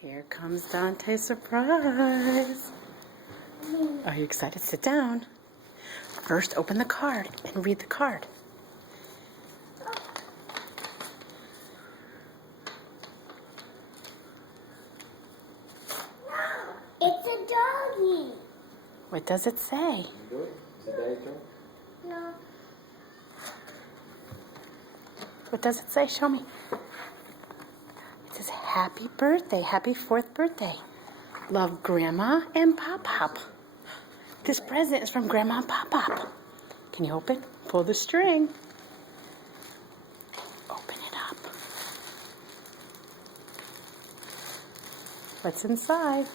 Here comes Dante's surprise. Are you excited? Sit down. First, open the card and read the card. It's a doggy. What does it say? No. What does it say? Show me. It says, happy birthday, happy 4th birthday. Love, Grandma and Pop-Pop. This present is from Grandma and Pop-Pop. Can you open? Pull the string. Open it up. What's inside?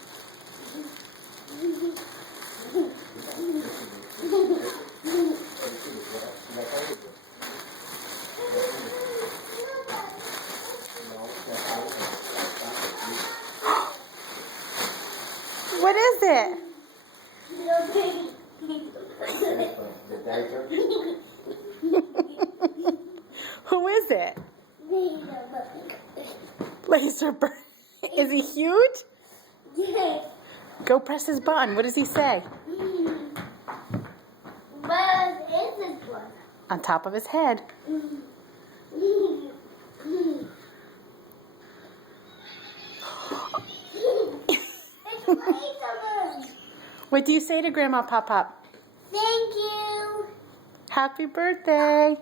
What is it? Who is it? Laserberg. Is he huge? Yes. Go press his button. What does he say? What is this one? On top of his head. It's Laserberg. What do you say to Grandma Pop-Pop? Thank you. Happy birthday.